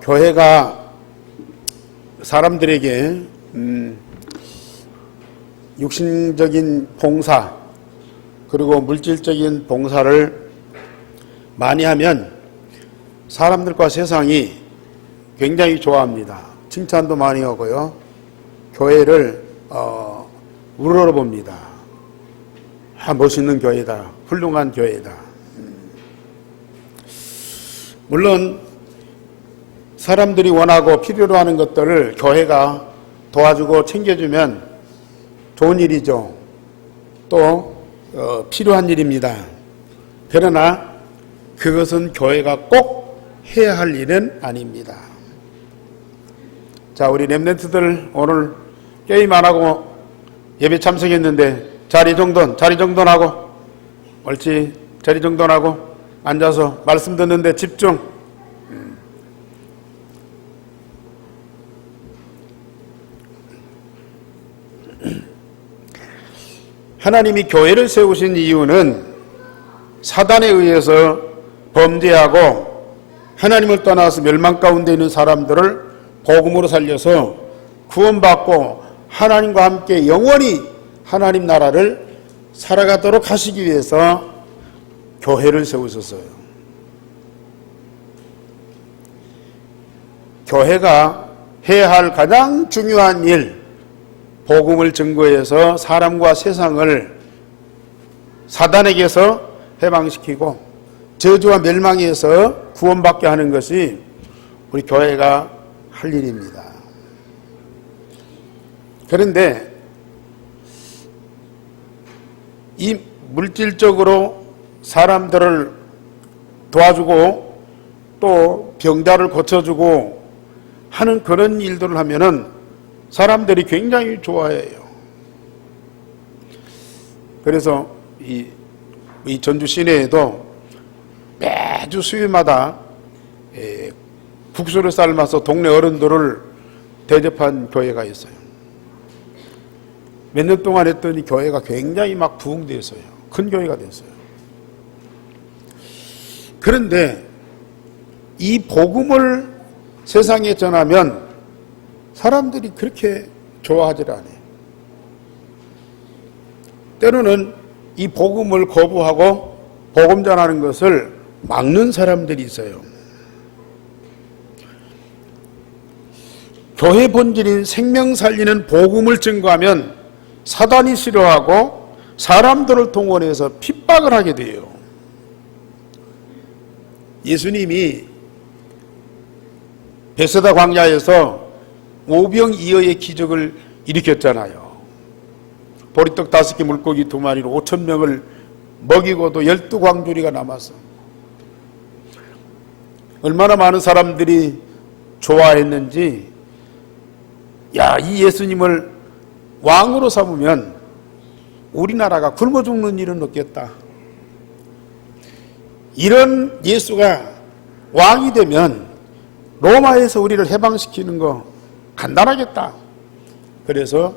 교회가 사람들에게 육신적인 봉사 그리고 물질적인 봉사를 많이 하면 사람들과 세상이 굉장히 좋아합니다. 칭찬도 많이 하고요. 교회를 우러러봅니다. 멋있는 교회다. 훌륭한 교회다. 물론 사람들이 원하고 필요로 하는 것들을 교회가 도와주고 챙겨주면 좋은 일이죠. 또 필요한 일입니다. 그러나 그것은 교회가 꼭 해야 할 일은 아닙니다. 자, 우리 렘넌트들 오늘 게임 안 하고 예배 참석했는데 자리 정돈하고 옳지, 자리 정돈하고 앉아서 말씀 듣는데 집중. 하나님이 교회를 세우신 이유는 사단에 의해서 범죄하고 하나님을 떠나서 멸망 가운데 있는 사람들을 복음으로 살려서 구원받고 하나님과 함께 영원히 하나님 나라를 살아가도록 하시기 위해서 교회를 세우셨어요. 교회가 해야 할 가장 중요한 일, 복음을 증거해서 사람과 세상을 사단에게서 해방시키고 저주와 멸망에서 구원받게 하는 것이 우리 교회가 할 일입니다. 그런데 이 물질적으로 사람들을 도와주고 또 병자를 고쳐주고 하는 그런 일들을 하면은 사람들이 굉장히 좋아해요. 그래서 이 전주 시내에도 매주 수요일마다 국수를 삶아서 동네 어른들을 대접한 교회가 있어요. 몇 년 동안 했더니 교회가 굉장히 막 부흥됐어요. 큰 교회가 됐어요. 그런데 이 복음을 세상에 전하면 사람들이 그렇게 좋아하지 않아요. 때로는 이 복음을 거부하고 복음 전하는 것을 막는 사람들이 있어요. 교회 본질인 생명 살리는 복음을 증거하면 사단이 싫어하고 사람들을 동원해서 핍박을 하게 돼요. 예수님이 베세다 광야에서 오병이어의 기적을 일으켰잖아요. 보리떡 5개 물고기 2마리로 5,000명을 먹이고도 12광주리가 남았어. 얼마나 많은 사람들이 좋아했는지, 이 예수님을 왕으로 삼으면 우리나라가 굶어 죽는 일은 없겠다. 이런 예수가 왕이 되면 로마에서 우리를 해방시키는 거 간단하겠다. 그래서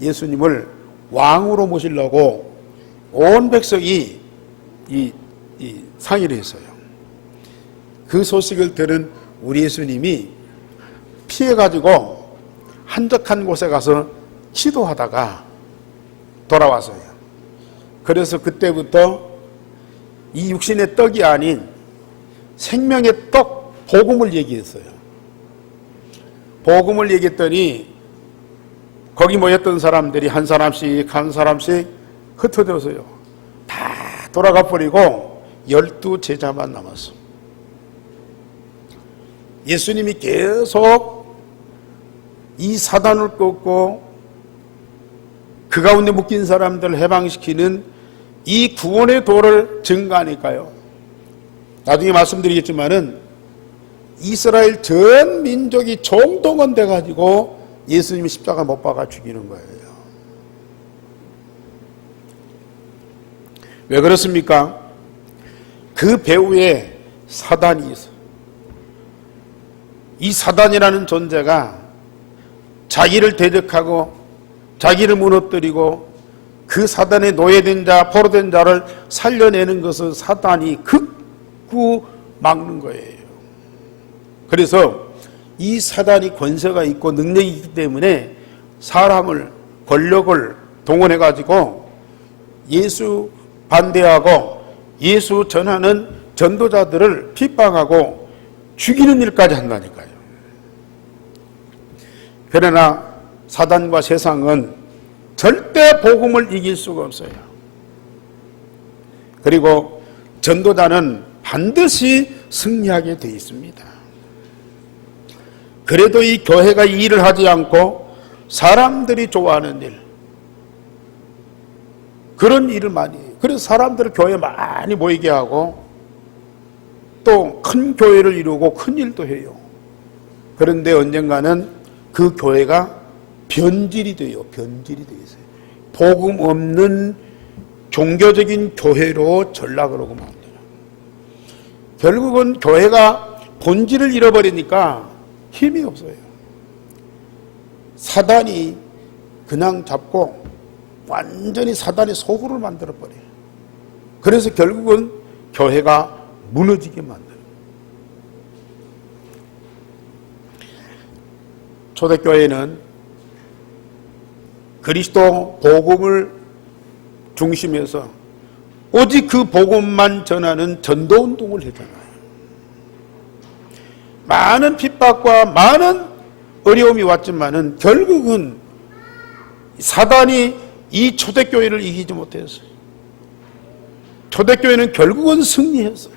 예수님을 왕으로 모시려고 온 백성이 이 상의를 했어요. 그 소식을 들은 우리 예수님이 피해가지고 한적한 곳에 가서 기도하다가 돌아왔어요. 그래서 그때부터 이 육신의 떡이 아닌 생명의 떡, 복음을 얘기했어요. 복음을 얘기했더니 거기 모였던 사람들이 한 사람씩 흩어져서요. 다 돌아가 버리고 12제자만 남았어. 예수님이 계속 이 사단을 꺾고 그 가운데 묶인 사람들을 해방시키는 이 구원의 도를 증거하니까요. 나중에 말씀드리겠지만은 이스라엘 전 민족이 총동원돼 가지고 예수님이 십자가 못 박아 죽이는 거예요. 왜 그렇습니까? 그 배후에 사단이 있어요. 이 사단이라는 존재가 자기를 대적하고 자기를 무너뜨리고 그 사단에 노예된 자, 포로된 자를 살려내는 것을 사단이 극구 막는 거예요. 그래서 이 사단이 권세가 있고 능력이 있기 때문에 사람을, 권력을 동원해 가지고 예수 반대하고 예수 전하는 전도자들을 핍박하고 죽이는 일까지 한다니까요. 그러나 사단과 세상은 절대 복음을 이길 수가 없어요. 그리고 전도자는 반드시 승리하게 되어 있습니다. 그래도 이 교회가 이 일을 하지 않고 사람들이 좋아하는 일, 그런 일을 많이 해요. 그래서 사람들을 교회에 많이 모이게 하고 또 큰 교회를 이루고 큰 일도 해요. 그런데 언젠가는 그 교회가 변질이 돼요. 변질이 되어 있어요. 복음 없는 종교적인 교회로 전락을 하고 만들어요. 결국은 교회가 본질을 잃어버리니까 힘이 없어요. 사단이 그냥 잡고 완전히 사단의 소굴을 만들어버려요. 그래서 결국은 교회가 무너지게 만들어요. 초대교회는 그리스도 복음을 중심해서 오직 그 복음만 전하는 전도운동을 했잖아요. 많은 핍박과 많은 어려움이 왔지만은 결국은 사단이 이 초대교회를 이기지 못했어요. 초대교회는 결국은 승리했어요.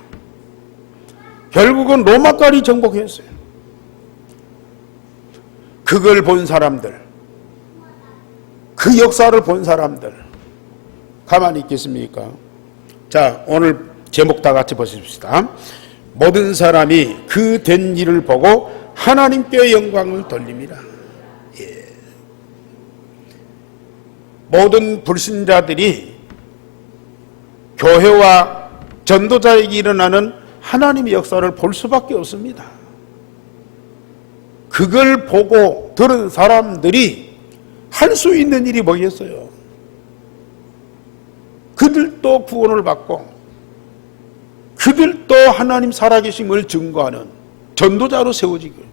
결국은 로마까지 정복했어요. 그걸 본 사람들, 그 역사를 본 사람들 가만히 있겠습니까? 자, 오늘 제목 다 같이 보십시다. 모든 사람이 그 된 일을 보고 하나님께 영광을 돌립니다. 예. 모든 불신자들이 교회와 전도자에게 일어나는 하나님의 역사를 볼 수밖에 없습니다. 그걸 보고 들은 사람들이 할 수 있는 일이 뭐겠어요? 그들도 구원을 받고 그들도 하나님 살아계심을 증거하는 전도자로 세워지고,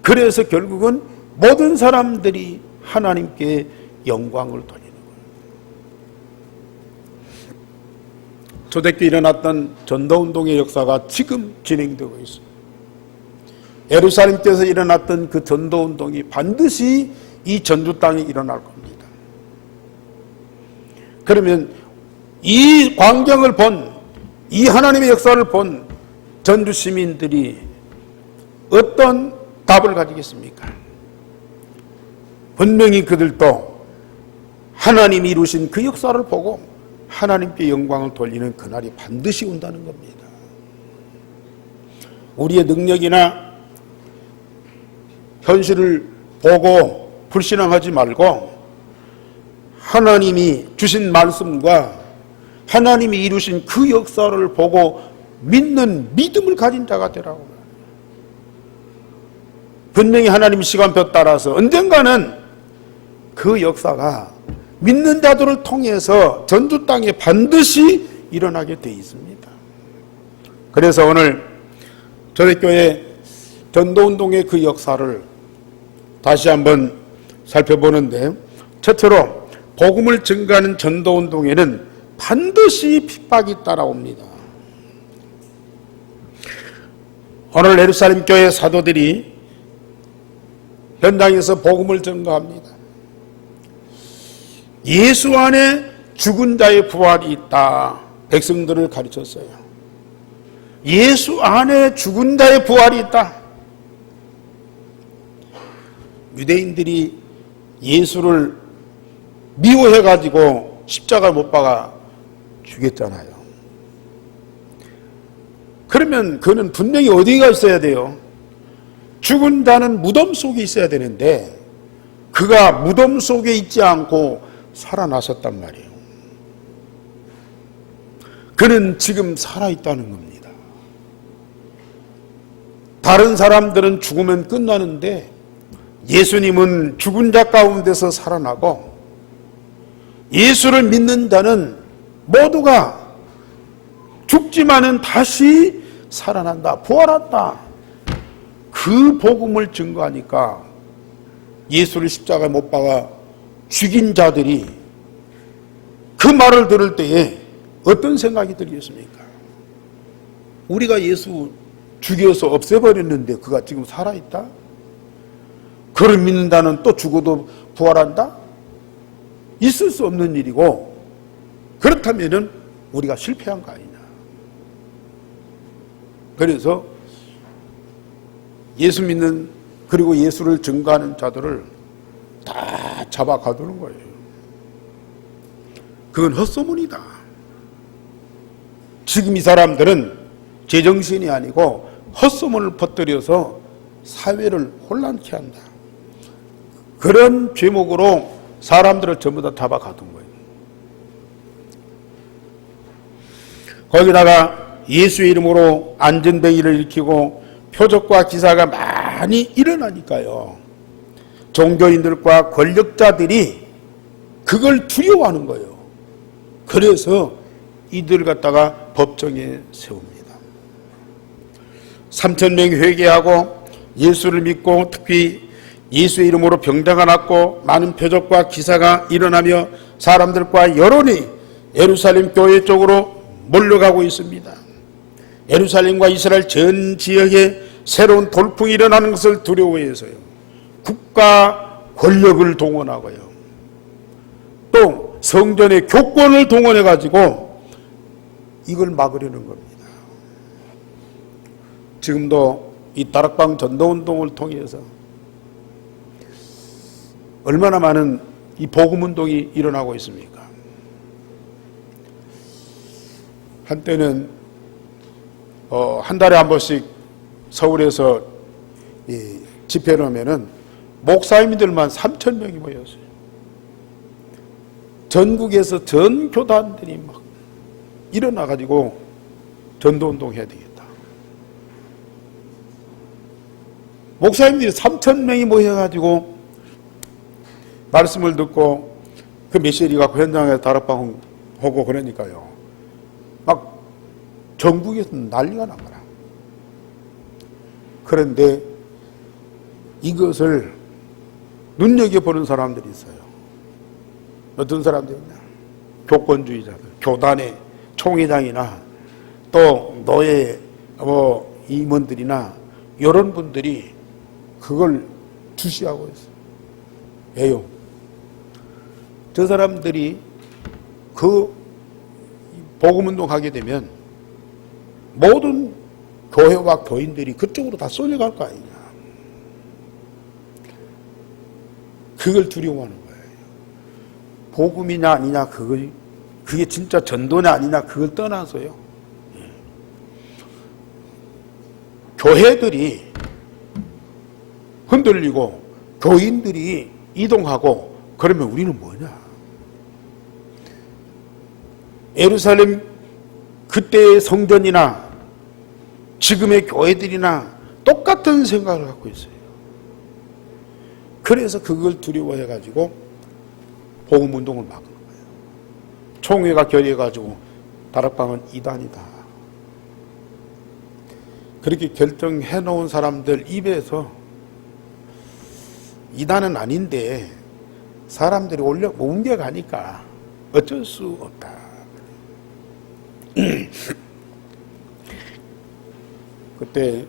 그래서 결국은 모든 사람들이 하나님께 영광을 돌리는 거예요. 초대교회에 일어났던 전도운동의 역사가 지금 진행되고 있습니다. 예루살렘에서 일어났던 그 전도운동이 반드시 이 전주 땅에 일어날 겁니다. 그러면 이 광경을 본, 이 하나님의 역사를 본 전주 시민들이 어떤 답을 가지겠습니까? 분명히 그들도 하나님이 이루신 그 역사를 보고 하나님께 영광을 돌리는 그날이 반드시 온다는 겁니다. 우리의 능력이나 현실을 보고 불신앙하지 말고 하나님이 주신 말씀과 하나님이 이루신 그 역사를 보고 믿는 믿음을 가진 자가 되라고. 분명히 하나님 시간표 따라서 언젠가는 그 역사가 믿는 자들을 통해서 전주 땅에 반드시 일어나게 되어 있습니다. 그래서 오늘 초대교회 전도운동의 그 역사를 다시 한번 살펴보는데, 첫째로 복음을 증거하는 전도운동에는 반드시 핍박이 따라옵니다. 오늘 예루살렘 교회 사도들이 현장에서 복음을 증거합니다. 예수 안에 죽은 자의 부활이 있다. 백성들을 가르쳤어요. 예수 안에 죽은 자의 부활이 있다. 유대인들이 예수를 미워해가지고 십자가 못 박아 죽였잖아요. 그러면 그는 분명히 어디가 있어야 돼요? 죽은 자는 무덤 속에 있어야 되는데 그가 무덤 속에 있지 않고 살아나셨단 말이에요. 그는 지금 살아있다는 겁니다. 다른 사람들은 죽으면 끝나는데 예수님은 죽은 자 가운데서 살아나고, 예수를 믿는 자는 모두가 죽지만은 다시 살아난다, 부활한다. 그 복음을 증거하니까 예수를 십자가에 못 박아 죽인 자들이 그 말을 들을 때에 어떤 생각이 들겠습니까? 우리가 예수 죽여서 없애버렸는데 그가 지금 살아있다? 그를 믿는다는 또 죽어도 부활한다? 있을 수 없는 일이고, 그렇다면 우리가 실패한 거 아니냐. 그래서 예수 믿는, 그리고 예수를 증거하는 자들을 다 잡아 가두는 거예요. 그건 헛소문이다. 지금 이 사람들은 제정신이 아니고 헛소문을 퍼뜨려서 사회를 혼란케 한다. 그런 죄목으로 사람들을 전부 다 잡아 가둔 거예요. 거기다가 예수의 이름으로 안전뱅이를 일으키고 표적과 기사가 많이 일어나니까요, 종교인들과 권력자들이 그걸 두려워하는 거예요. 그래서 이들을 갖다가 법정에 세웁니다. 3,000명이 회개하고 예수를 믿고, 특히 예수의 이름으로 병자가 낫고 많은 표적과 기사가 일어나며 사람들과 여론이 예루살렘 교회 쪽으로 몰려가고 있습니다. 예루살렘과 이스라엘 전 지역에 새로운 돌풍이 일어나는 것을 두려워해서요, 국가 권력을 동원하고요, 또 성전의 교권을 동원해 가지고 이걸 막으려는 겁니다. 지금도 이 다락방 전도운동을 통해서 얼마나 많은 이 복음운동이 일어나고 있습니까? 한때는 한 달에 한 번씩 서울에서 집회를 하면은 목사님들만 3,000명이 모였어요. 전국에서 전 교단들이 막 일어나가지고 전도운동 해야 되겠다. 목사님들이 3,000명이 모여가지고 말씀을 듣고 그 메시지 갖고 현장에 다락방 하고 그러니까요, 막 전국에서 난리가 난 거라. 그런데 이것을 눈여겨보는 사람들이 있어요. 어떤 사람들이냐? 교권주의자들, 교단의 총회장이나 또 노예 임원들이나 이런 분들이 그걸 주시하고 있어요. 왜요? 저 사람들이 그 복음운동 하게 되면 모든 교회와 교인들이 그쪽으로 다 쏠려갈 거 아니냐. 그걸 두려워하는 거예요. 복음이냐 아니냐, 그게 진짜 전도냐 아니냐, 그걸 떠나서요, 교회들이 흔들리고 교인들이 이동하고 그러면 우리는 뭐냐? 예루살렘 그때의 성전이나 지금의 교회들이나 똑같은 생각을 갖고 있어요. 그래서 그걸 두려워해가지고 복음운동을 막은 거예요. 총회가 결의해가지고 다락방은 이단이다. 그렇게 결정해 놓은 사람들 입에서 이단은 아닌데 사람들이 옮겨가니까 어쩔 수 없다. 그때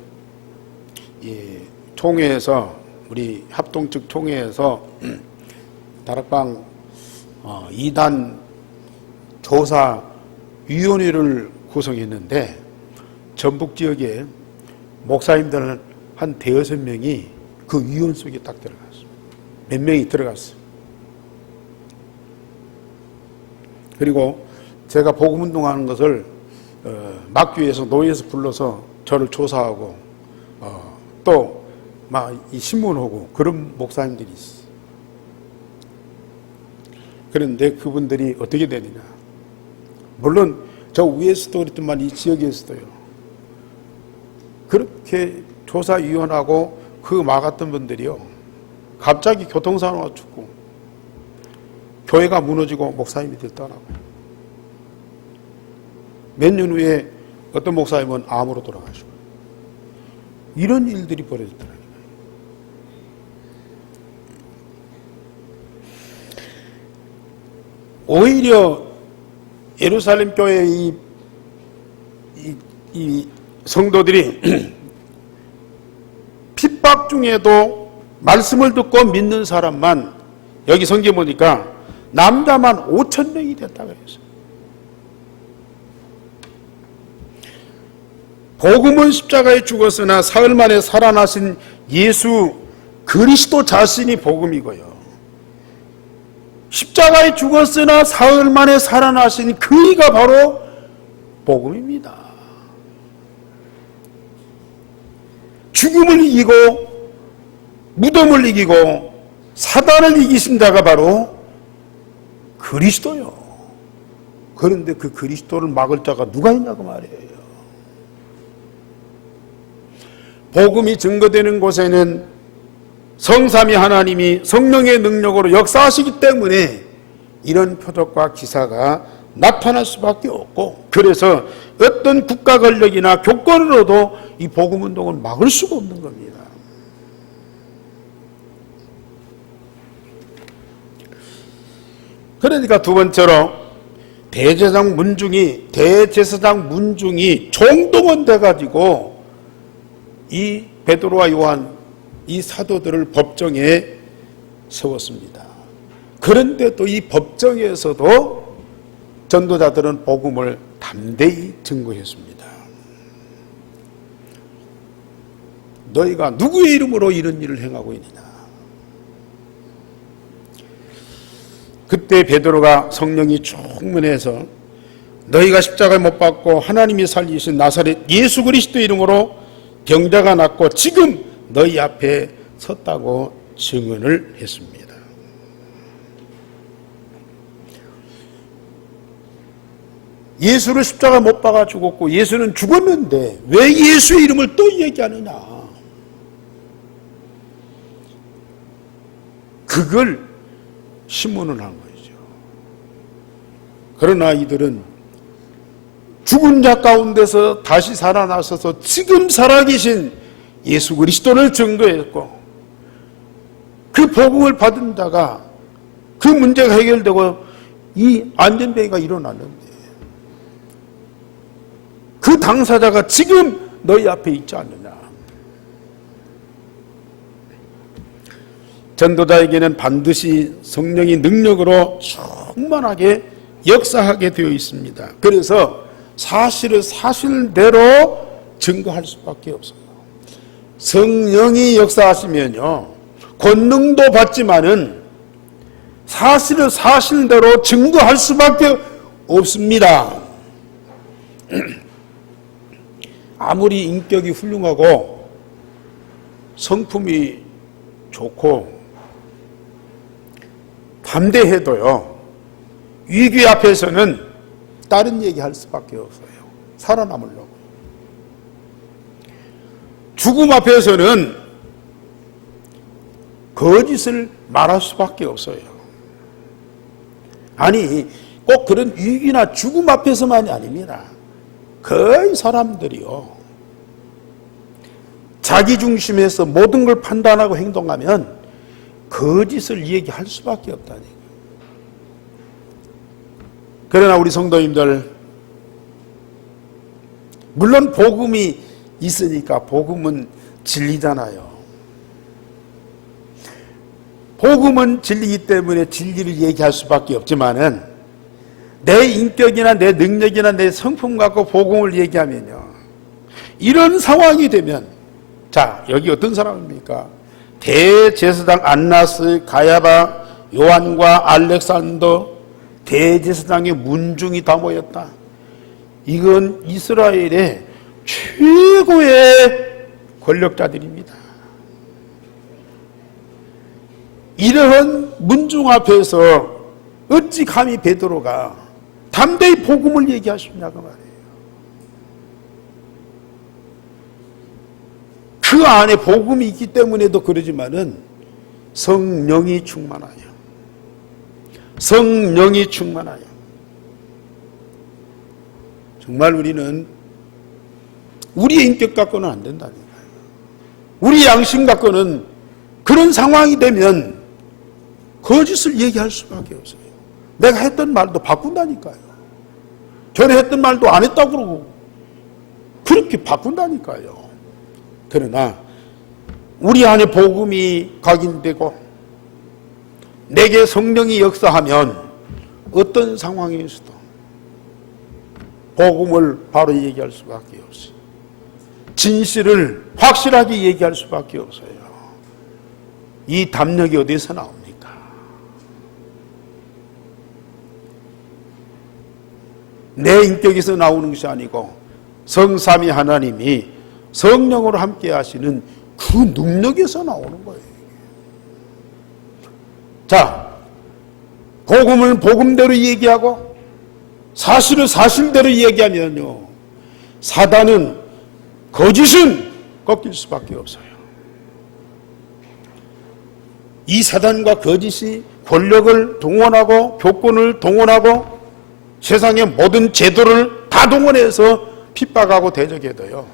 총회에서, 우리 합동 측 총회에서 다락방 이단 조사위원회를 구성했는데, 전북 지역에 목사님들 한 대여섯 명이 그 위원 속에 딱 들어갔어요. 몇 명이 들어갔어요. 그리고 제가 복음운동하는 것을 막교에서, 노예에서 불러서 저를 조사하고 또 막 이 신문하고 그런 목사님들이 있어요. 그런데 그분들이 어떻게 되느냐? 물론 저 위에서도 그랬더만 이 지역에서도요, 그렇게 조사위원하고 그 막았던 분들이요, 갑자기 교통사고가 죽고 교회가 무너지고 목사님들이 떠나고요. 몇 년 후에 어떤 목사님은 암으로 돌아가시고, 이런 일들이 벌어졌더라고요. 오히려 예루살렘 교회 이 성도들이 핍박 중에도 말씀을 듣고 믿는 사람만, 여기 성경 보니까 남자만 5,000명이 됐다고 했어요. 복음은 십자가에 죽었으나 사흘 만에 살아나신 예수 그리스도 자신이 복음이고요. 십자가에 죽었으나 사흘 만에 살아나신 그이가 바로 복음입니다. 죽음을 이기고 무덤을 이기고 사단을 이기신 자가 바로 그리스도요. 그런데 그 그리스도를 막을 자가 누가 있냐고 말이에요. 복음이 증거되는 곳에는 성삼위 하나님이 성령의 능력으로 역사하시기 때문에 이런 표적과 기사가 나타날 수밖에 없고, 그래서 어떤 국가 권력이나 교권으로도 이 복음운동을 막을 수가 없는 겁니다. 그러니까 두 번째로 대제사장 문중이 총동원돼 가지고 이 베드로와 요한 이 사도들을 법정에 세웠습니다. 그런데 또 이 법정에서도 전도자들은 복음을 담대히 증거했습니다. 너희가 누구의 이름으로 이런 일을 행하고 있느냐. 그때 베드로가 성령이 충만해서 너희가 십자가에 못 박고 하나님이 살리신 나사렛 예수 그리스도 이름으로 병자가 낫고 지금 너희 앞에 섰다고 증언을 했습니다. 예수를 십자가 못 박아 죽었고 예수는 죽었는데 왜 예수의 이름을 또 얘기하느냐. 그걸 신문을 한 거죠. 그러나 이들은 죽은 자 가운데서 다시 살아나셔서 지금 살아계신 예수 그리스도를 증거했고, 그 복음을 받은 자가 그 문제가 해결되고 이 안전병이가 일어났는데 그 당사자가 지금 너희 앞에 있지 않느냐. 전도자에게는 반드시 성령의 능력으로 충만하게 역사하게 되어 있습니다. 그래서 사실을 사실대로 증거할 수밖에 없어요. 성령이 역사하시면요, 권능도 받지만은 사실을 사실대로 증거할 수밖에 없습니다. 아무리 인격이 훌륭하고 성품이 좋고 담대해도요, 위기 앞에서는 다른 얘기할 수밖에 없어요. 살아남으려고. 죽음 앞에서는 거짓을 말할 수밖에 없어요. 아니, 꼭 그런 위기나 죽음 앞에서만이 아닙니다. 거의 사람들이요, 자기 중심에서 모든 걸 판단하고 행동하면 거짓을 얘기할 수밖에 없다니. 그러나 우리 성도님들, 물론 복음이 있으니까 복음은 진리잖아요. 복음은 진리이기 때문에 진리를 얘기할 수밖에 없지만은 내 인격이나 내 능력이나 내 성품 갖고 복음을 얘기하면요, 이런 상황이 되면, 자, 여기 어떤 사람입니까? 대제사장 안나스, 가야바, 요한과 알렉산더, 대제사장의 문중이 다 모였다. 이건 이스라엘의 최고의 권력자들입니다. 이러한 문중 앞에서 어찌 감히 베드로가 담대히 복음을 얘기하시냐고 말이에요. 그 안에 복음이 있기 때문에도 그러지만은 성령이 충만하여, 성령이 충만하여. 정말 우리는 우리의 인격 갖고는 안 된다니까요. 우리 양심 갖고는 그런 상황이 되면 거짓을 얘기할 수밖에 없어요. 내가 했던 말도 바꾼다니까요. 전에 했던 말도 안 했다고 그러고 그렇게 바꾼다니까요. 그러나 우리 안에 복음이 각인되고 내게 성령이 역사하면 어떤 상황에서도 복음을 바로 얘기할 수밖에 없어요. 진실을 확실하게 얘기할 수밖에 없어요. 이 담력이 어디서 나옵니까? 내 인격에서 나오는 것이 아니고 성삼위 하나님이 성령으로 함께 하시는 그 능력에서 나오는 거예요. 자, 복음을 복음대로 얘기하고 사실을 사실대로 얘기하면요, 사단은, 거짓은 꺾일 수밖에 없어요. 이 사단과 거짓이 권력을 동원하고 교권을 동원하고 세상의 모든 제도를 다 동원해서 핍박하고 대적해도요,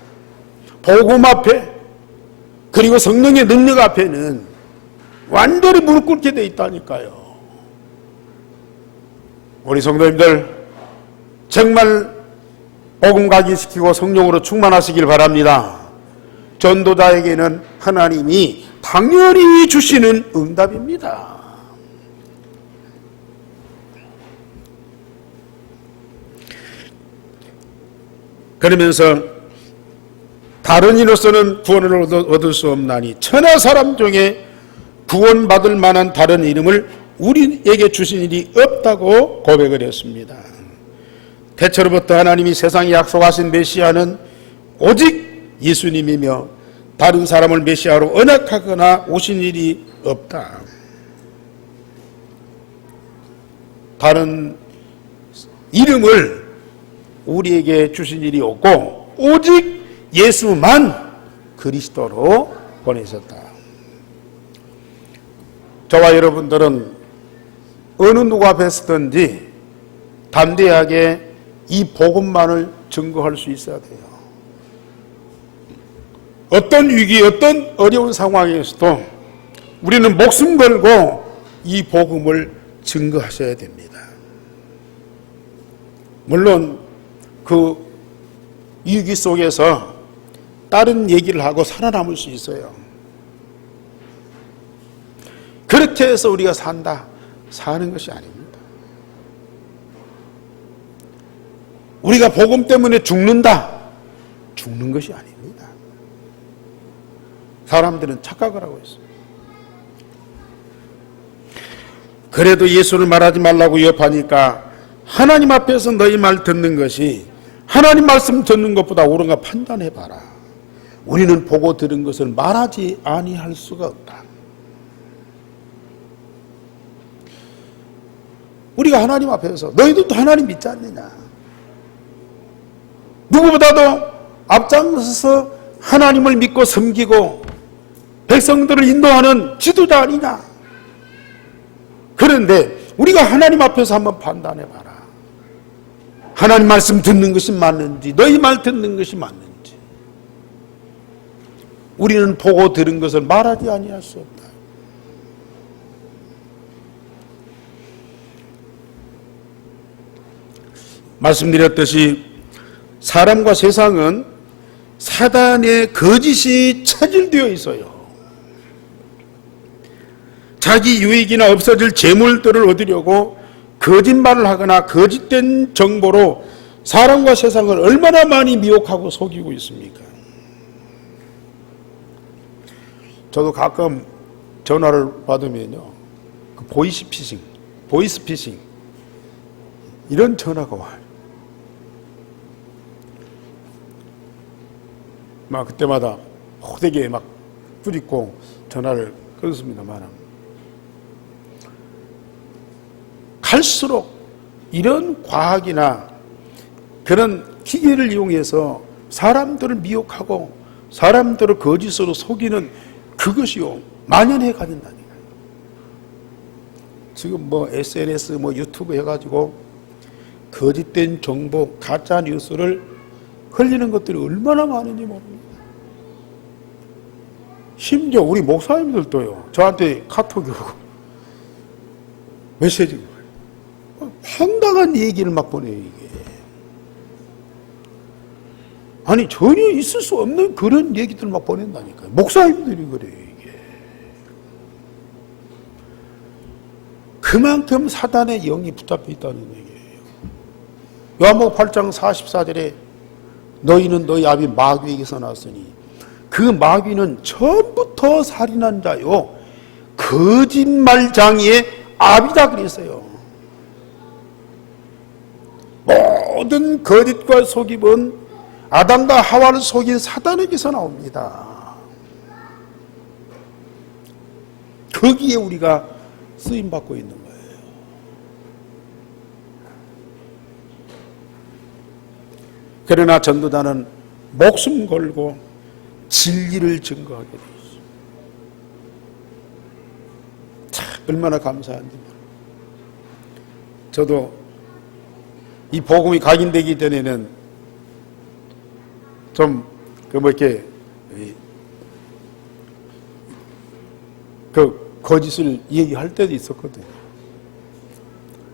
복음 앞에 그리고 성령의 능력 앞에는 완전히 무릎 꿇게 돼 있다니까요. 우리 성도님들 정말 복음 각인시키고 성령으로 충만하시길 바랍니다. 전도자에게는 하나님이 당연히 주시는 응답입니다. 그러면서 다른 이로서는 구원을 얻을 수 없나니 천하 사람 중에 구원받을 만한 다른 이름을 우리에게 주신 일이 없다고 고백을 했습니다. 태초로부터 하나님이 세상에 약속하신 메시아는 오직 예수님이며 다른 사람을 메시아로 언약하거나 오신 일이 없다. 다른 이름을 우리에게 주신 일이 없고 오직 예수만 그리스도로 보내셨다. 저와 여러분들은 어느 누구 앞에 서든지 담대하게 이 복음만을 증거할 수 있어야 돼요. 어떤 위기, 어떤 어려운 상황에서도 우리는 목숨 걸고 이 복음을 증거하셔야 됩니다. 물론 그 위기 속에서 다른 얘기를 하고 살아남을 수 있어요. 그렇게 해서 우리가 사는 것이 아닙니다. 우리가 복음 때문에 죽는 것이 아닙니다. 사람들은 착각을 하고 있습니다. 그래도 예수를 말하지 말라고 위협하니까 하나님 앞에서 너희 말 듣는 것이 하나님 말씀 듣는 것보다 옳은가 판단해봐라. 우리는 보고 들은 것을 말하지 아니할 수가 없다. 우리가 하나님 앞에서 너희들도 하나님 믿지 않느냐? 누구보다도 앞장서서 하나님을 믿고 섬기고 백성들을 인도하는 지도자 아니냐? 그런데 우리가 하나님 앞에서 한번 판단해봐라. 하나님 말씀 듣는 것이 맞는지 너희 말 듣는 것이 맞는지. 우리는 보고 들은 것을 말하지 아니할 수 없다. 말씀드렸듯이 사람과 세상은 사단의 거짓이 차질되어 있어요. 자기 유익이나 없어질 재물들을 얻으려고 거짓말을 하거나 거짓된 정보로 사람과 세상을 얼마나 많이 미혹하고 속이고 있습니까? 저도 가끔 전화를 받으면요, 그 보이스피싱 이런 전화가 와요. 막 그때마다 호되게 막 뿌리고 전화를 끊습니다만, 갈수록 이런 과학이나 그런 기계를 이용해서 사람들을 미혹하고 사람들을 거짓으로 속이는 그것이요 만연해 가진다니까요. 지금 SNS 유튜브 해가지고 거짓된 정보, 가짜 뉴스를 흘리는 것들이 얼마나 많은지 모릅니다. 심지어 우리 목사님들도요, 저한테 카톡이 오고 메시지가 와요. 황당한 얘기를 막 보내요, 이게. 아니, 전혀 있을 수 없는 그런 얘기들 막 보낸다니까요. 목사님들이 그래요, 이게. 그만큼 사단의 영이 붙잡혀 있다는 얘기예요. 요한복음 8장 44절에 너희는 너희 아비 마귀에게서 났으니 그 마귀는 처음부터 살인한 자요 거짓말장이의 아비다 그랬어요. 모든 거짓과 속임은 아담과 하와를 속인 사단에게서 나옵니다. 거기에 우리가 쓰임받고 있는 거예요. 그러나 전도자는 목숨 걸고 진리를 증거하게 되어 있어요. 참 얼마나 감사한지 모릅니다. 저도 이 복음이 각인되기 전에는 좀 이렇게 거짓을 얘기할 때도 있었거든요.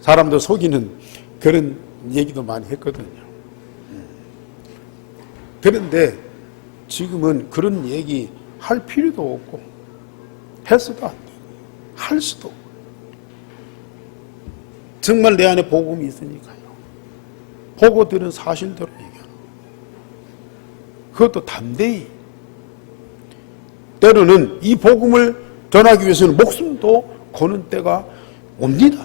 사람도 속이는 그런 얘기도 많이 했거든요. 그런데 지금은 그런 얘기 할 필요도 없고 해서도 안 되고 할 수도 없고 정말 내 안에 복음이 있으니까요. 보고 들은 사실대로 얘기하는 거예요. 그것도 담대히. 때로는 이 복음을 전하기 위해서는 목숨도 거는 때가 옵니다.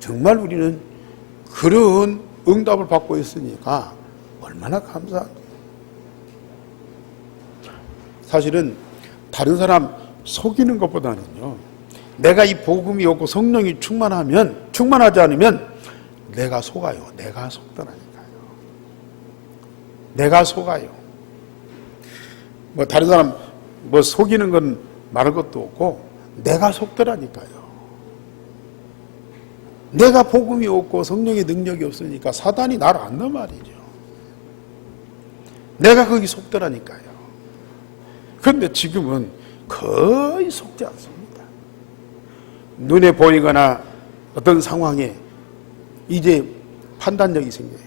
정말 우리는 그런 응답을 받고 있으니까 얼마나 감사한지. 사실은 다른 사람 속이는 것보다는요, 내가 이 복음이 없고 성령이 충만하지 않으면 내가 속아요. 내가 속더라니까요. 내가 속아요. 다른 사람 속이는 건 말할 것도 없고 내가 속더라니까요. 내가 복음이 없고 성령의 능력이 없으니까 사단이 나를 안단 말이죠. 내가 거기 속더라니까요. 그런데 지금은 거의 속지 않습니다. 눈에 보이거나 어떤 상황에 이제 판단력이 생겨요.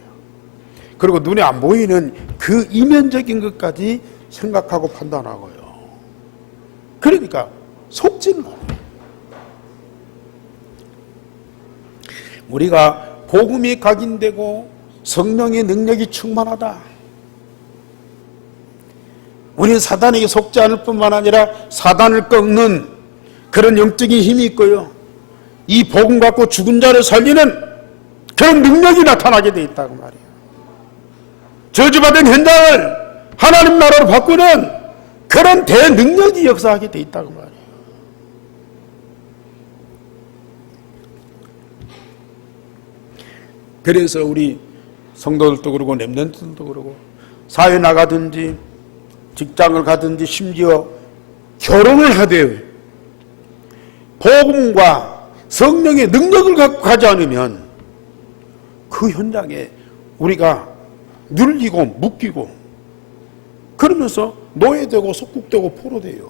그리고 눈에 안 보이는 그 이면적인 것까지 생각하고 판단하고요. 그러니까 속지는 않아요. 우리가 복음이 각인되고 성령의 능력이 충만하다. 우리는 사단에게 속지 않을 뿐만 아니라 사단을 꺾는 그런 영적인 힘이 있고요. 이 복음 갖고 죽은 자를 살리는 그런 능력이 나타나게 돼 있다고 말이에요. 저주받은 현장을 하나님 나라로 바꾸는 그런 대능력이 역사하게 돼 있다고 말이에요. 그래서 우리 성도들도 그러고 렘넌트들도 그러고 사회 나가든지 직장을 가든지 심지어 결혼을 하되 복음과 성령의 능력을 갖고 가지 않으면 그 현장에 우리가 눌리고 묶이고 그러면서 노예되고 속국되고 포로돼요.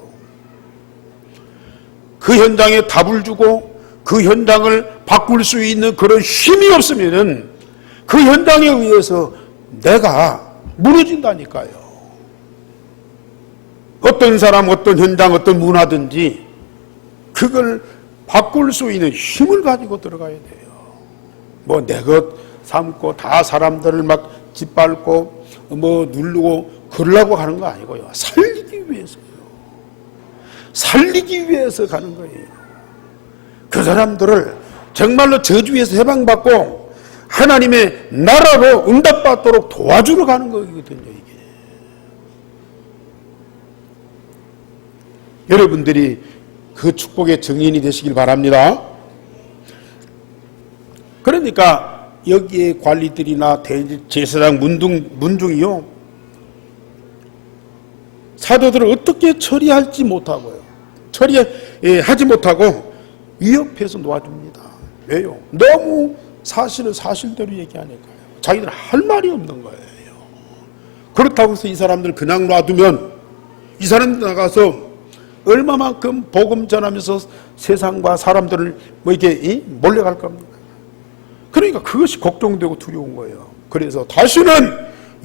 그 현장에 답을 주고 그 현장을 바꿀 수 있는 그런 힘이 없으면은 그 현장에 의해서 내가 무너진다니까요. 어떤 사람, 어떤 현장, 어떤 문화든지 그걸 바꿀 수 있는 힘을 가지고 들어가야 돼요. 내 것 삼고 다 사람들을 막 짓밟고 누르고 그러려고 하는 거 아니고요. 살리기 위해서요. 살리기 위해서 가는 거예요. 그 사람들을 정말로 저주에서 해방받고 하나님의 나라로 응답받도록 도와주러 가는 거거든요. 이게. 여러분들이 그 축복의 증인이 되시길 바랍니다. 그러니까 여기에 관리들이나 제사장 문중이요, 사도들을 어떻게 처리하지 못하고 위협해서 놓아줍니다. 왜요? 너무 사실을 사실대로 얘기하니까요. 자기들 할 말이 없는 거예요. 그렇다고 해서 이 사람들 그냥 놔두면 이 사람들 나가서 얼마만큼 복음 전하면서 세상과 사람들을 뭐 이렇게 몰려갈 겁니까? 그러니까 그것이 걱정되고 두려운 거예요. 그래서 다시는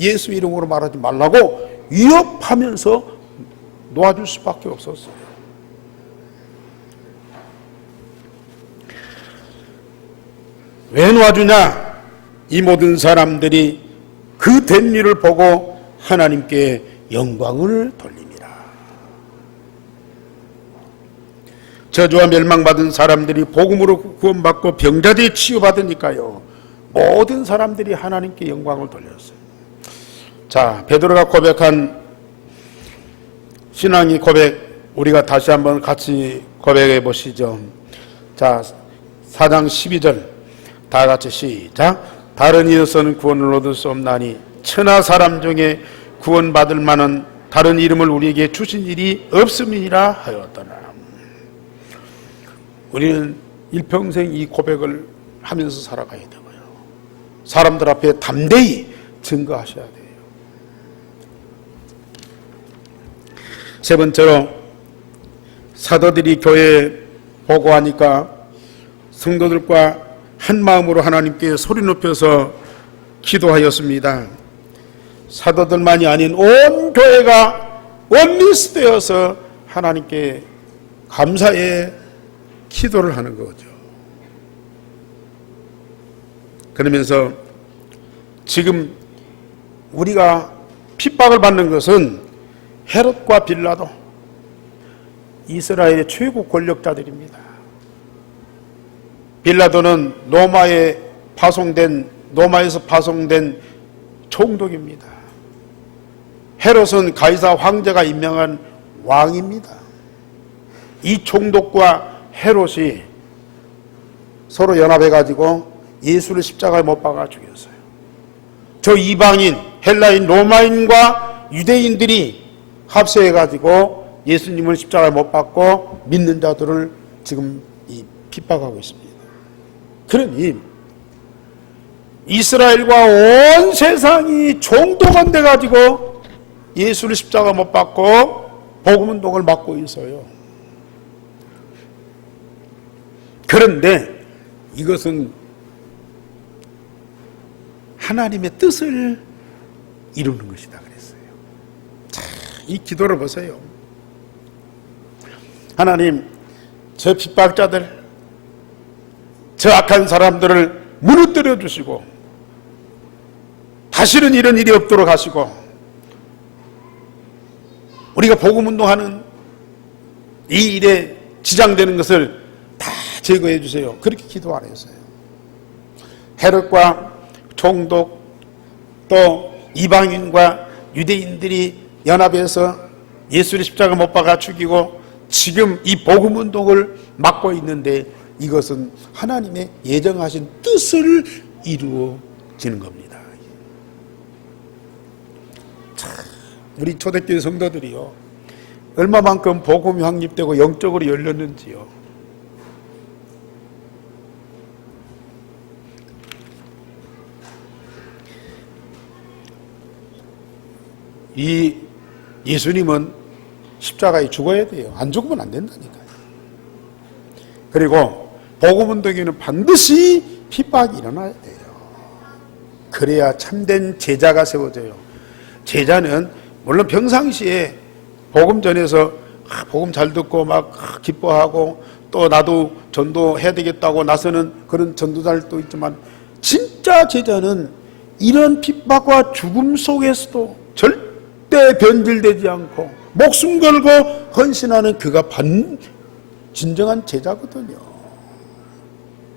예수 이름으로 말하지 말라고 위협하면서 놓아줄 수밖에 없었어요. 왜 놓아주냐? 이 모든 사람들이 그 된 일을 보고 하나님께 영광을 돌립니다. 저주와 멸망받은 사람들이 복음으로 구원받고 병자들이 치유받으니까요, 모든 사람들이 하나님께 영광을 돌렸어요. 자, 베드로가 고백한 신앙의 고백, 우리가 다시 한번 같이 고백해 보시죠. 자, 4장 12절 다 같이 시작. 다른 이로서는 구원을 얻을 수 없나니 천하 사람 중에 구원받을 만한 다른 이름을 우리에게 주신 일이 없음이니라 하였더라. 우리는 일평생 이 고백을 하면서 살아가야 되고요, 사람들 앞에 담대히 증거하셔야 돼요. 세 번째로, 사도들이 교회에 보고하니까 성도들과 한 마음으로 하나님께 소리 높여서 기도하였습니다. 사도들만이 아닌 온 교회가 원리스되어서 하나님께 감사의 기도를 하는 거죠. 그러면서 지금 우리가 핍박을 받는 것은 헤롯과 빌라도, 이스라엘의 최고 권력자들입니다. 빌라도는 로마에서 파송된 총독입니다. 헤롯은 가이사 황제가 임명한 왕입니다. 이 총독과 헤롯이 서로 연합해가지고 예수를 십자가에 못 박아 죽였어요. 저 이방인, 헬라인, 로마인과 유대인들이 합세해가지고 예수님을 십자가에 못 박고 믿는 자들을 지금 핍박하고 있습니다. 그러니 이스라엘과 온 세상이 총동원 돼가지고 예수를 십자가 못 박고 복음운동을 막고 있어요. 그런데 이것은 하나님의 뜻을 이루는 것이다 그랬어요. 자, 이 기도를 보세요. 하나님, 저 핍박자들, 저 악한 사람들을 무너뜨려 주시고 다시는 이런 일이 없도록 하시고 우리가 복음운동하는 이 일에 지장되는 것을 다 제거해 주세요. 그렇게 기도 안 했어요. 헤롯과 총독 또 이방인과 유대인들이 연합해서 예수를 십자가 못 박아 죽이고 지금 이 복음운동을 막고 있는데 이것은 하나님의 예정하신 뜻을 이루어지는 겁니다. 참, 우리 초대교회 성도들이요, 얼마만큼 복음이 확립되고 영적으로 열렸는지요. 이 예수님은 십자가에 죽어야 돼요. 안 죽으면 안 된다니까요. 그리고 복음운동에는 반드시 핍박이 일어나야 돼요. 그래야 참된 제자가 세워져요. 제자는 물론 평상시에 복음 전해서 복음 잘 듣고 막 기뻐하고 또 나도 전도해야 되겠다고 나서는 그런 전도자들도 있지만, 진짜 제자는 이런 핍박과 죽음 속에서도 절대 변질되지 않고 목숨 걸고 헌신하는 그가 진정한 제자거든요.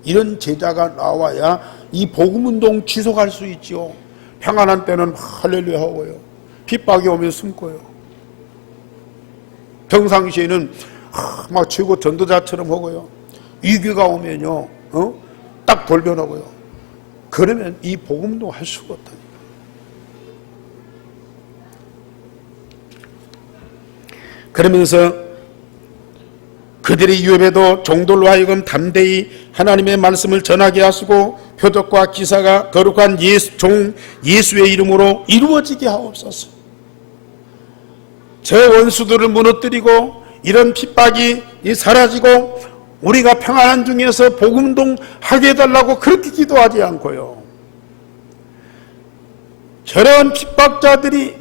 이런 제자가 나와야 이 복음운동 지속할 수 있죠. 평안한 때는 할렐루야 하고요, 핍박이 오면 숨고요, 평상시에는 막 최고 전도자처럼 하고요, 위기가 오면요 딱 돌변하고요. 그러면 이 복음운동 할 수가 없다니까. 그러면서 그들의 유업에도 종들로 하여금 담대히 하나님의 말씀을 전하게 하시고 표적과 기사가 거룩한 예수의 이름으로 이루어지게 하옵소서. 저 원수들을 무너뜨리고 이런 핍박이 사라지고 우리가 평안한 중에서 복음동 하게 해달라고 그렇게 기도하지 않고요. 저런 핍박자들이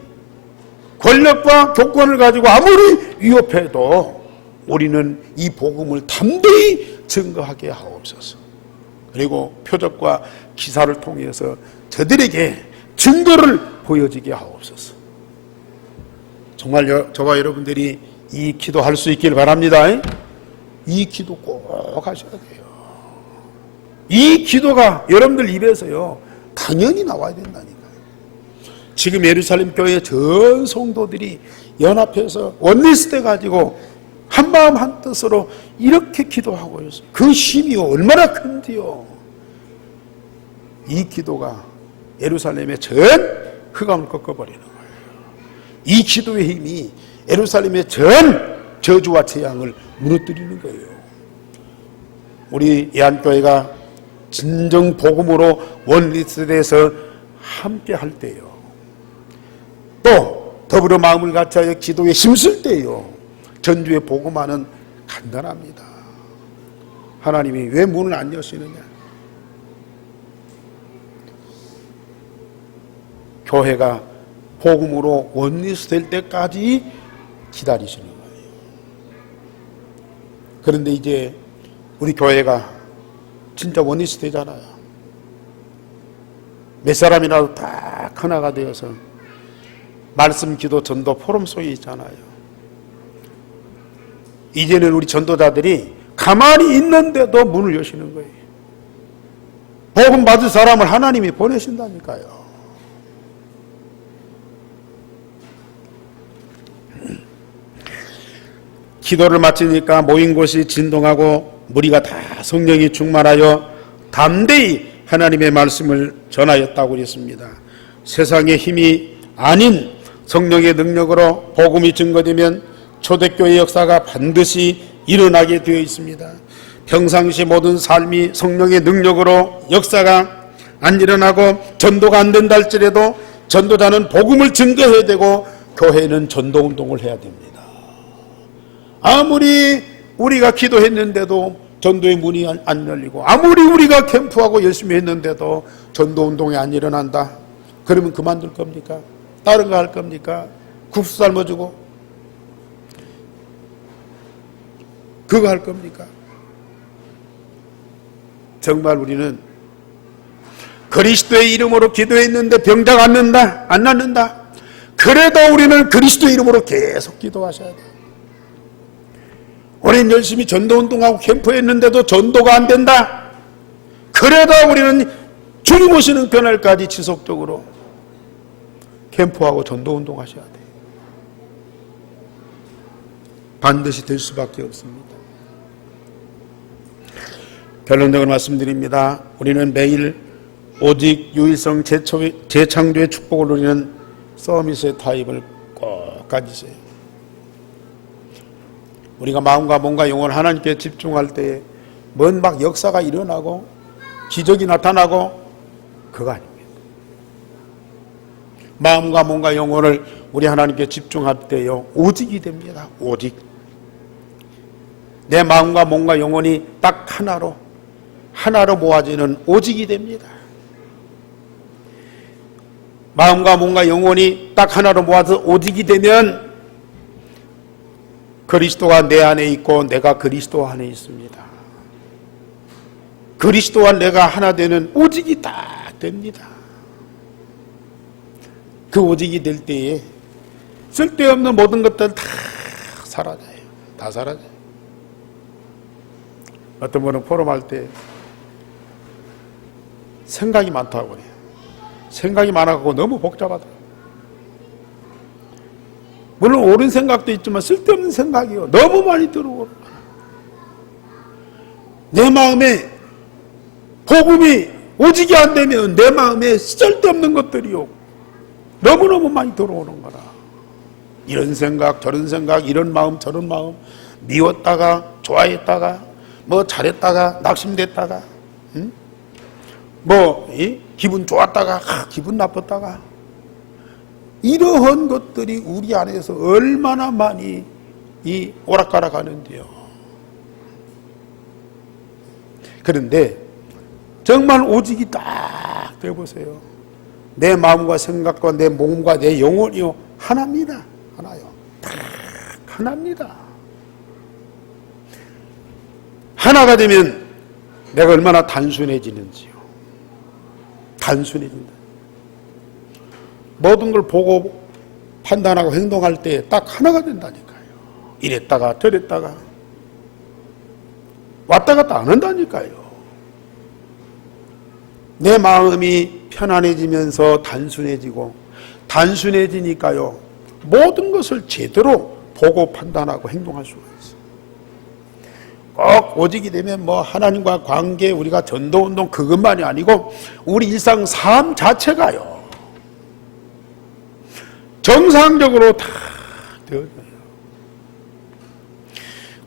권력과 교권을 가지고 아무리 위협해도 우리는 이 복음을 담대히 증거하게 하옵소서. 그리고 표적과 기사를 통해서 저들에게 증거를 보여지게 하옵소서. 정말 저와 여러분들이 이 기도할 수 있길 바랍니다. 이 기도 꼭 하셔야 돼요. 이 기도가 여러분들 입에서요 당연히 나와야 된다니까요. 지금 예루살렘 교회 전 성도들이 연합해서 원리스트 가지고 한마음 한뜻으로 이렇게 기도하고 있어요. 그 힘이 얼마나 큰지요. 이 기도가 예루살렘의 전 흑암을 꺾어버리는 거예요. 이 기도의 힘이 예루살렘의 전 저주와 재앙을 무너뜨리는 거예요. 우리 예한교회가 진정 복음으로 원리스트에서 함께 할 때요, 또 더불어 마음을 같이하여 기도에 힘쓸 때요, 전주의 복음화는 간단합니다. 하나님이 왜 문을 안 여시느냐? 교회가 복음으로 원리스 될 때까지 기다리시는 거예요. 그런데 이제 우리 교회가 진짜 원리스 되잖아요. 몇 사람이라도 딱 하나가 되어서 말씀, 기도, 전도, 포럼 속에 있잖아요. 이제는 우리 전도자들이 가만히 있는데도 문을 여시는 거예요. 복음 받을 사람을 하나님이 보내신다니까요. 기도를 마치니까 모인 곳이 진동하고 무리가 다 성령이 충만하여 담대히 하나님의 말씀을 전하였다고 그랬습니다. 세상의 힘이 아닌 성령의 능력으로 복음이 증거되면 초대교회 역사가 반드시 일어나게 되어 있습니다. 평상시 모든 삶이 성령의 능력으로 역사가 안 일어나고 전도가 안 된다 할지라도 전도자는 복음을 증거해야 되고 교회는 전도운동을 해야 됩니다. 아무리 우리가 기도했는데도 전도의 문이 안 열리고, 아무리 우리가 캠프하고 열심히 했는데도 전도운동이 안 일어난다, 그러면 그만둘 겁니까? 다른 거 할 겁니까? 국수 삶아주고 그거 할 겁니까? 정말 우리는 그리스도의 이름으로 기도했는데 병자가 안 낫는다. 그래도 우리는 그리스도의 이름으로 계속 기도하셔야 돼요. 우리는 열심히 전도운동하고 캠프했는데도 전도가 안 된다. 그래도 우리는 주님 오시는 그날까지 지속적으로 캠프하고 전도운동 하셔야 돼요. 반드시 될 수밖에 없습니다. 결론적으로 말씀드립니다. 우리는 매일 오직 유일성 재창조의 축복을 누리는 서밋의 타입을 꼭 가지세요. 우리가 마음과 몸과 영혼을 하나님께 집중할 때에 뭔 막 역사가 일어나고 기적이 나타나고 그거 아닙니다. 마음과 몸과 영혼을 우리 하나님께 집중할 때요, 오직이 됩니다. 오직. 내 마음과 몸과 영혼이 딱 하나로 모아지는 오직이 됩니다. 마음과 몸과 영혼이 딱 하나로 모아서 오직이 되면 그리스도가 내 안에 있고 내가 그리스도 안에 있습니다. 그리스도와 내가 하나 되는 오직이 딱 됩니다. 그 오직이 될 때에 쓸데없는 모든 것들 다 사라져요. 다 사라져요. 어떤 분은 포럼할 때 생각이 많다고 그래요. 생각이 많아서 너무 복잡하다. 물론 옳은 생각도 있지만 쓸데없는 생각이요, 너무 많이 들어오고, 내 마음에 복음이 오직이 안 되면 내 마음에 쓸데없는 것들이요 너무너무 많이 들어오는 거라. 이런 생각 저런 생각, 이런 마음 저런 마음, 미웠다가 좋아했다가 뭐 잘했다가 낙심됐다가 기분 좋았다가 기분 나빴다가 이러한 것들이 우리 안에서 얼마나 많이 이 오락가락 하는데요. 그런데 정말 오직이 딱 되어보세요. 내 마음과 생각과 내 몸과 내 영혼이요 하나입니다. 하나요. 딱 하나입니다. 하나가 되면 내가 얼마나 단순해지는지요. 단순해진다. 모든 걸 보고 판단하고 행동할 때 딱 하나가 된다니까요. 이랬다가 저랬다가 왔다 갔다 안 한다니까요. 내 마음이 편안해지면서 단순해지고 단순해지니까요. 모든 것을 제대로 보고 판단하고 행동할 수가 있어요. 꼭 오직이 되면 뭐 하나님과 관계, 우리가 전도운동 그것만이 아니고 우리 일상 삶 자체가요. 정상적으로 다 되어져요.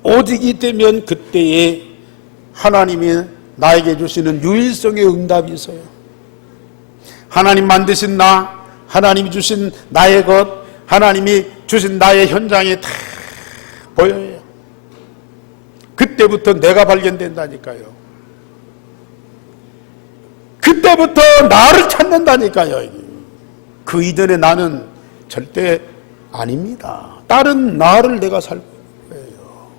오직이 되면 그때에 하나님이 나에게 주시는 유일성의 응답이 있어요. 하나님 만드신 나, 하나님이 주신 나의 것, 하나님이 주신 나의 현장에 다 보여요. 그때부터 내가 발견된다니까요. 그때부터 나를 찾는다니까요. 그 이전에 나는 절대 아닙니다. 다른 나를 내가 살고 있는 거예요.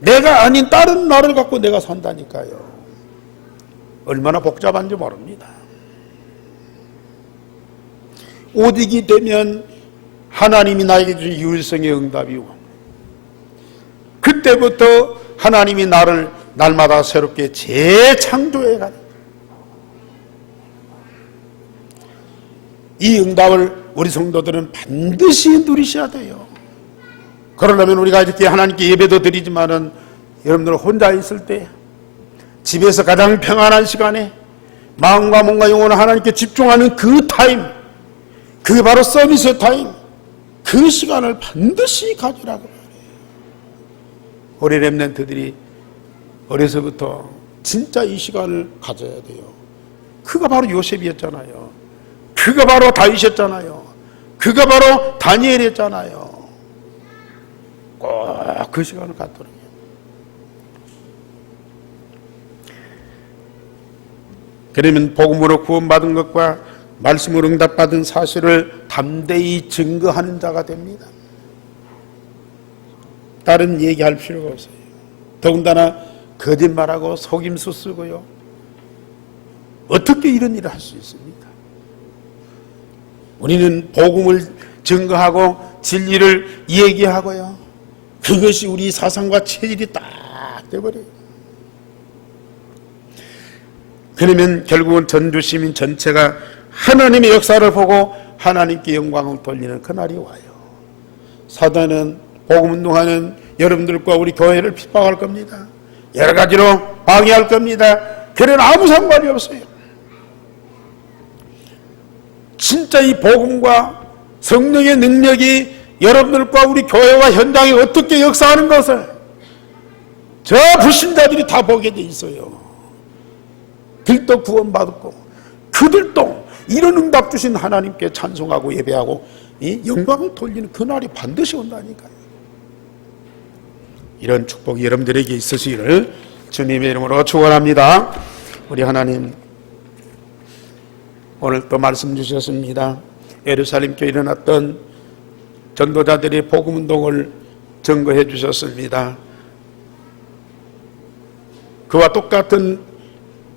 내가 아닌 다른 나를 갖고 내가 산다니까요. 얼마나 복잡한지 모릅니다. 오직이 되면 하나님이 나에게 주신 유일성의 응답이고 그때부터 하나님이 나를 날마다 새롭게 재창조해 가는 이 응답을 우리 성도들은 반드시 누리셔야 돼요. 그러려면 우리가 이렇게 하나님께 예배도 드리지만은 여러분들 혼자 있을 때 집에서 가장 평안한 시간에 마음과 몸과 영혼을 하나님께 집중하는 그 타임, 그게 바로 서비스 타임, 그 시간을 반드시 가지라고 말해요. 우리 렘넌트들이 어려서부터 진짜 이 시간을 가져야 돼요. 그가 바로 요셉이었잖아요. 그가 바로 다윗이었잖아요. 그가 바로 다니엘이었잖아요. 꼭 그 시간을 갖도록 해요. 그러면 복음으로 구원받은 것과 말씀으로 응답받은 사실을 담대히 증거하는 자가 됩니다. 다른 얘기할 필요가 없어요. 더군다나 거짓말하고 속임수 쓰고요. 어떻게 이런 일을 할 수 있습니까? 우리는 복음을 증거하고 진리를 얘기하고요. 그것이 우리 사상과 체질이 딱 돼버려요. 그러면 결국은 전주 시민 전체가 하나님의 역사를 보고 하나님께 영광을 돌리는 그날이 와요. 사단은 복음운동하는 여러분들과 우리 교회를 핍박할 겁니다. 여러 가지로 방해할 겁니다. 그런 아무 상관이 없어요. 진짜 이 복음과 성령의 능력이 여러분들과 우리 교회와 현장에 어떻게 역사하는 것을 저 불신자들이 다 보게 돼 있어요. 들도 구원받았고 그들도 이런 응답 주신 하나님께 찬송하고 예배하고 이 영광을 돌리는 그날이 반드시 온다니까요. 이런 축복이 여러분들에게 있으시기를 주님의 이름으로 축원합니다. 우리 하나님, 오늘 또 말씀 주셨습니다. 예루살렘 교회에 일어났던 전도자들의 복음운동을 증거해 주셨습니다. 그와 똑같은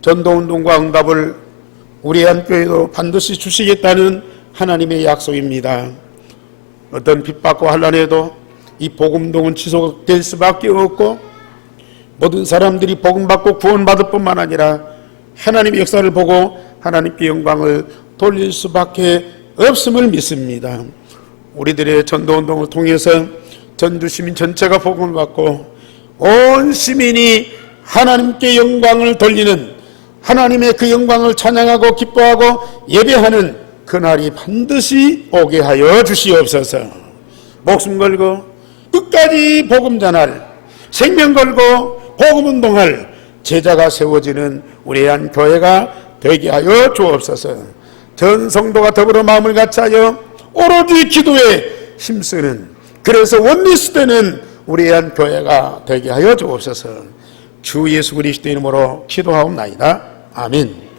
전도운동과 응답을 우리 한교회도 반드시 주시겠다는 하나님의 약속입니다. 어떤 핍박과 환난에도 이 복음운동은 지속될 수밖에 없고 모든 사람들이 복음받고 구원받을 뿐만 아니라 하나님의 역사를 보고 하나님께 영광을 돌릴 수밖에 없음을 믿습니다. 우리들의 전도운동을 통해서 전주 시민 전체가 복음을 받고 온 시민이 하나님께 영광을 돌리는, 하나님의 그 영광을 찬양하고 기뻐하고 예배하는 그날이 반드시 오게 하여 주시옵소서. 목숨 걸고 끝까지 복음 전할, 생명 걸고 복음 운동할 제자가 세워지는 우리 한 교회가 되게 하여 주옵소서. 전 성도가 더불어 마음을 같이하여 오로지 기도에 힘쓰는, 그래서 원리스되는 우리 한 교회가 되게 하여 주옵소서. 주 예수 그리스도 이름으로 기도하옵나이다. 아멘.